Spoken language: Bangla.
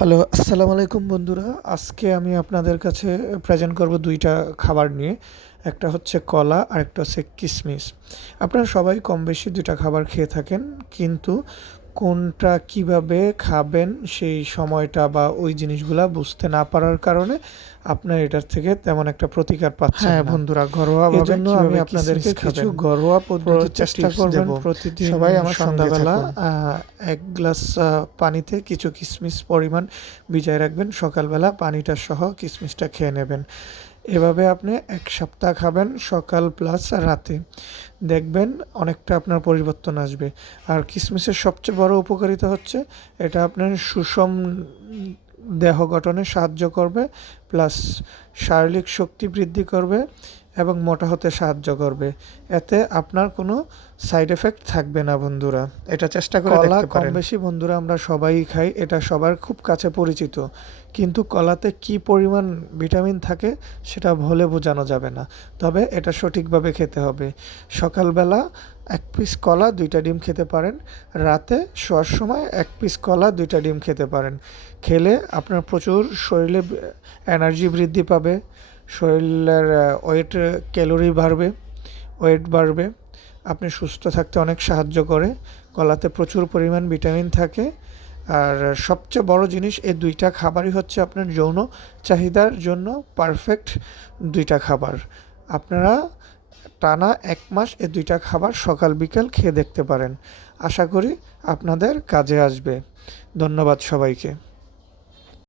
হ্যালো, আসসালামু আলাইকুম বন্ধুরা। আজকে আমি আপনাদের কাছে প্রেজেন্ট করব ২ টা খাবার নিয়ে। একটা হচ্ছে কলা, আরেকটা হচ্ছে কিসমিস। আপনারা সবাই কমবেশি ২ টা খাবার খেয়ে থাকেন। কিন্তু কোনটা কিভাবে খাবেন সেই সময়টা বা ওই জিনিসগুলা বুঝতে না পারার কারণে আপনার এটার থেকে তেমন একটা প্রতিকার পাচ্ছেন হ্যাঁ না। বন্ধুরা, ঘরোয়াভাবে এজন্য আমি কিভাবে আপনাদেরকে কিসমিস কিছু খাবেন ঘরোয়া পদ্ধতিতে চেষ্টা টিপস করবেন দেব। প্রতিদিন সবাই আমার সঙ্গে সন্ধ্যাবেলা থাকুন। ১ গ্লাস পানিতে কিছু কিসমিস পরিমাণ ভিজায় রাখবেন। সকালবেলা পানিটা সহ কিসমিসটা খেয়ে নেবেন। এভাবে আপনি ১ সপ্তাহ খাবেন সকাল প্লাস রাতে। দেখবেন অনেকটা আপনার পরিবর্তন আসবে। আর কিসমিসের সবচেয়ে বড় উপকারিতা হচ্ছে এটা আপনার সুষম দেহ গঠনে সাহায্য করবে, প্লাস শারীরিক শক্তি বৃদ্ধি করবে এবং মোটা হতে সাহায্য করবে। এতে আপনার কোনো সাইড এফেক্ট থাকবে না বন্ধুরা। এটা চেষ্টা করে দেখতে পারেন। কলা কম বেশি বন্ধুরা আমরা সবাই খাই, এটা সবার খুব কাছে পরিচিত। কিন্তু কলাতে কি পরিমাণ ভিটামিন থাকে সেটা বলে বোঝানো যাবে না। তবে এটা সঠিকভাবে খেতে হবে। সকালবেলা ১ পিস কলা, ২ টা ডিম খেতে পারেন। রাতে শোয়ার সময় ১ পিস কলা, ২ টা ডিম খেতে পারেন। খেলে আপনার প্রচুর শরীরে এনার্জি বৃদ্ধি পাবে, শরীরের ক্যালোরি বাড়বে, ওয়েট বাড়বে। আপনি সুস্থ থাকতে অনেক সাহায্য করে। কলাতে প্রচুর পরিমাণ ভিটামিন থাকে। আর সবচেয়ে বড় জিনিস, এই ২ টা খাবারই হচ্ছে আপনার যৌন চাহিদার জন্য পারফেক্ট ২ টা খাবার। আপনারা টানা ১ মাস এই ২ টা খাবার সকাল বিকাল খেয়ে দেখতে পারেন। আশা করি আপনাদের কাজে আসবে। ধন্যবাদ সবাইকে।